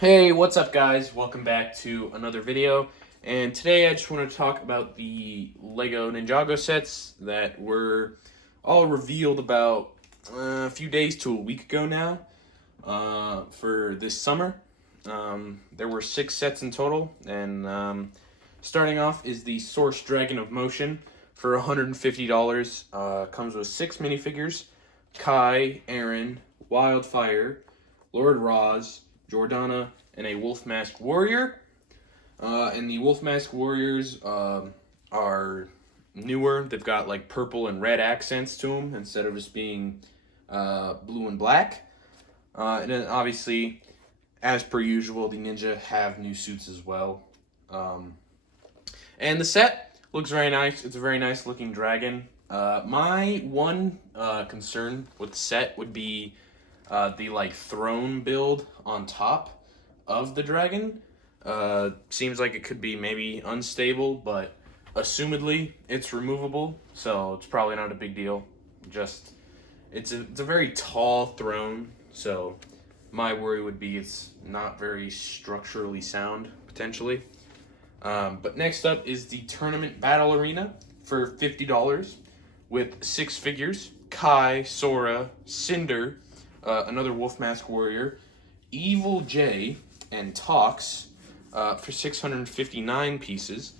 Hey, what's up guys? Welcome back to another video. And today I just want to talk about the Lego Ninjago sets that were all revealed about a few days to a week ago now for this summer. There were 6 sets in total, and starting off is the Source Dragon of Motion for $150. Comes with 6 minifigures: Kai, Aaron, Wildfire, Lord Roz, Jordana, and a Wolf Mask Warrior. And the Wolf Mask Warriors are newer. They've got like purple and red accents to them instead of just being blue and black. And then obviously, as per usual, the Ninja have new suits as well. And the set looks very nice. It's a very nice looking dragon. My one concern with the set would be the like throne build on top of the dragon. Seems like it could be maybe unstable, but assumedly it's removable, so it's probably not a big deal. Just it's a very tall throne, so my worry would be it's not very structurally sound potentially. But next up is the Tournament Battle Arena for $50 with 6 figures: Kai, Sora, Cinder, another Wolf Mask Warrior, Evil J, and Tox for 659 pieces.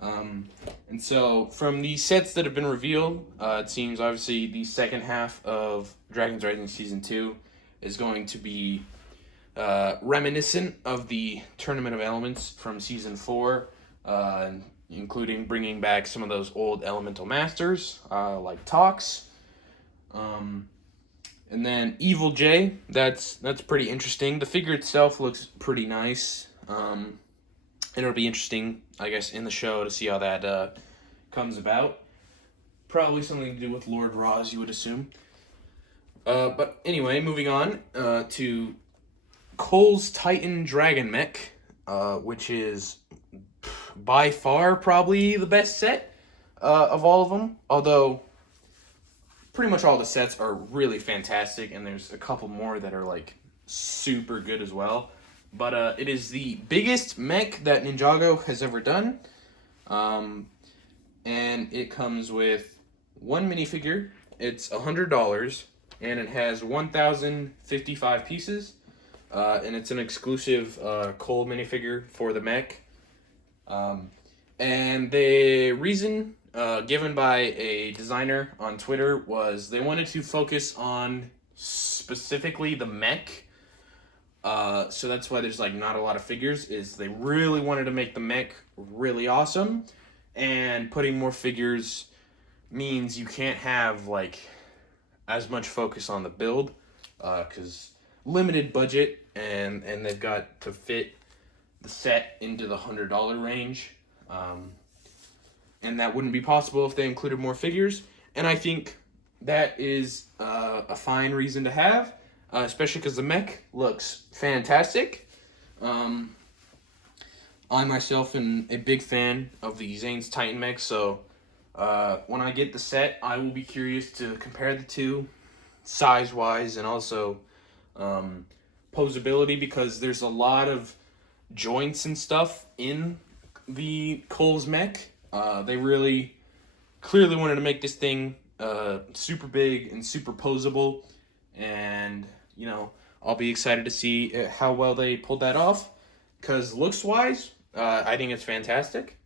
And so from the sets that have been revealed, it seems obviously the second half of Dragon's Rising Season 2 is going to be reminiscent of the Tournament of Elements from Season 4, including bringing back some of those old Elemental Masters, like Tox. And then Evil J, that's pretty interesting. The figure itself looks pretty nice. And it'll be interesting, I guess, in the show to see how that comes about. Probably something to do with Lord Roz, you would assume. But anyway, moving on to Cole's Titan Dragon Mech, which is by far probably the best set of all of them. Although pretty much all the sets are really fantastic, and there's a couple more that are like super good as well. But it is the biggest mech that Ninjago has ever done. And it comes with 1 minifigure. It's $100, and it has 1,055 pieces. And it's an exclusive Cole minifigure for the mech. And the reason given by a designer on Twitter was they wanted to focus on specifically the mech. So that's why there's like not a lot of figures, is they really wanted to make the mech really awesome, and putting more figures means you can't have like as much focus on the build, because limited budget, and they've got to fit the set into the $100 range, and that wouldn't be possible if they included more figures. And I think that is a fine reason to have. Especially because the mech looks fantastic. I myself am a big fan of the Zane's Titan mech, so when I get the set, I will be curious to compare the two, size-wise, and also posability, because there's a lot of joints and stuff in the Cole's mech. They really clearly wanted to make this thing super big and super posable, and you know, I'll be excited to see how well they pulled that off, because looks-wise, I think it's fantastic,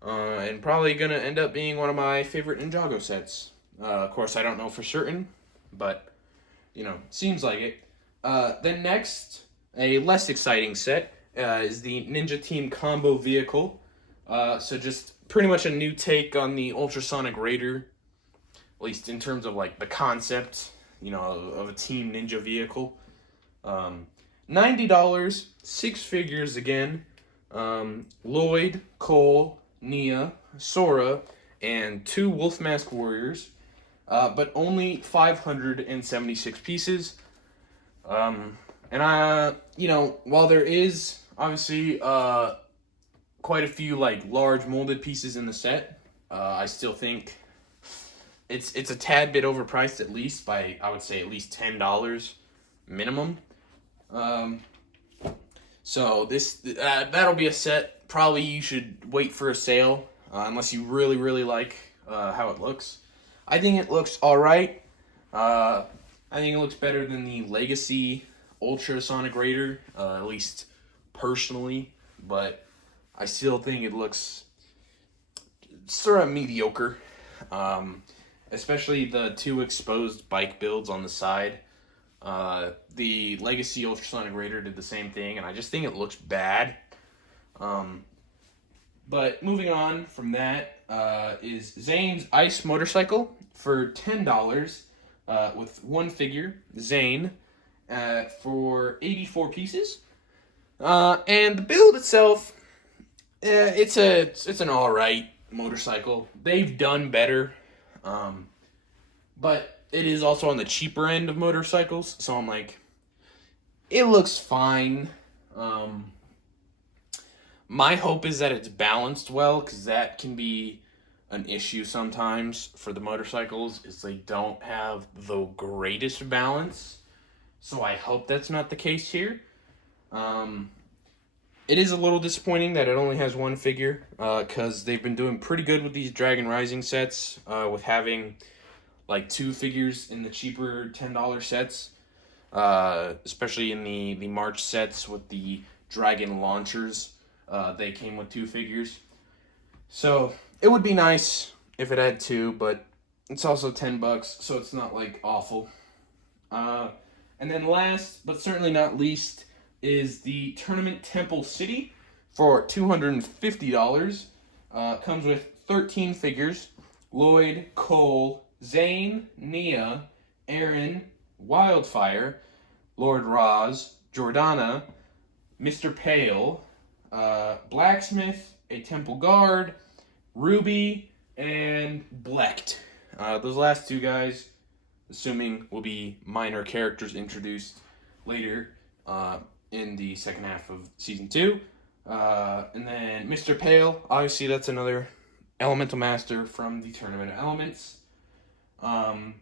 and probably going to end up being one of my favorite Ninjago sets. Of course, I don't know for certain, but, you know, seems like it. Then next, a less exciting set is the Ninja Team Combo Vehicle. So just pretty much a new take on the Ultrasonic Raider, at least in terms of, like, the concept, you know, of a Team Ninja vehicle. $90, 6 figures again. Lloyd, Cole, Nia, Sora, and 2 Wolf Mask Warriors. But only 576 pieces. And you know, while there is obviously quite a few like large molded pieces in the set, I still think it's a tad bit overpriced, at least by, I would say, at least $10 minimum. So this that'll be a set. Probably you should wait for a sale unless you really really like how it looks. I think it looks all right. I think it looks better than the Legacy Ultrasonic Raider, at least personally. But I still think it looks sort of mediocre. Especially the two exposed bike builds on the side. The Legacy Ultrasonic Raider did the same thing, and I just think it looks bad. But moving on from that is Zane's Ice Motorcycle for $10 with one figure, Zane, for 84 pieces. And the build itself, it's an alright motorcycle. They've done better, but it is also on the cheaper end of motorcycles, so I'm like, it looks fine. My hope is that it's balanced well, because that can be an issue sometimes for the motorcycles, is they don't have the greatest balance. So I hope that's not the case here. It is a little disappointing that it only has one figure, because they've been doing pretty good with these Dragon Rising sets, with having like two figures in the cheaper $10 sets, especially in the March sets with the Dragon launchers. They came with two figures. So it would be nice if it had two, but it's also $10, so it's not like awful. And then last, but certainly not least, is the Tournament Temple City for $250. Comes with 13 figures: Lloyd, Cole, Zane, Nia, Aaron, Wildfire, Lord Roz, Jordana, Mr. Pale, Blacksmith, a Temple Guard, Ruby, and Blecht. Those last two guys, assuming, will be minor characters introduced later in the second half of Season 2. And then Mr. Pale, obviously that's another Elemental Master from the Tournament of Elements. And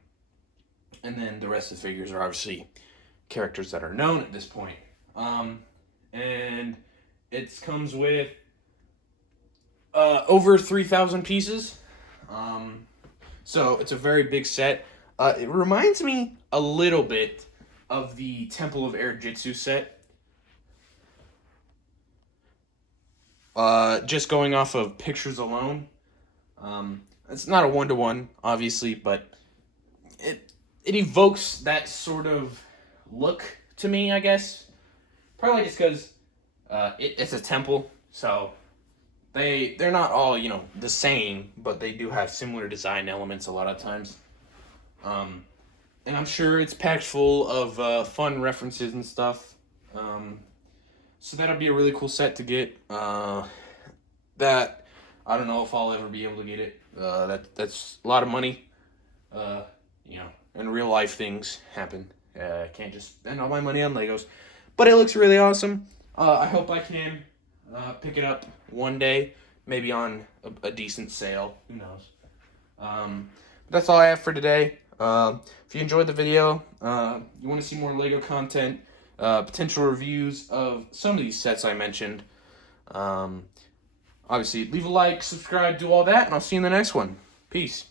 then the rest of the figures are obviously characters that are known at this point. And it comes with over 3,000 pieces. So it's a very big set. It reminds me a little bit of the Temple of Air Jitsu set. Just going off of pictures alone. It's not a one-to-one, obviously, but it evokes that sort of look to me, I guess. Probably just because it's a temple, so they're not all, the same, but they do have similar design elements a lot of times. And I'm sure it's packed full of fun references and stuff. So that'll be a really cool set to get. That I don't know if I'll ever be able to get it. That's a lot of money. And real life things happen. I can't just spend all my money on Legos. But it looks really awesome. I hope I can pick it up one day, maybe on a decent sale. Who knows? But that's all I have for today. If you enjoyed the video, you want to see more Lego content, potential reviews of some of these sets I mentioned, obviously leave a like, subscribe, do all that, and I'll see you in the next one. Peace.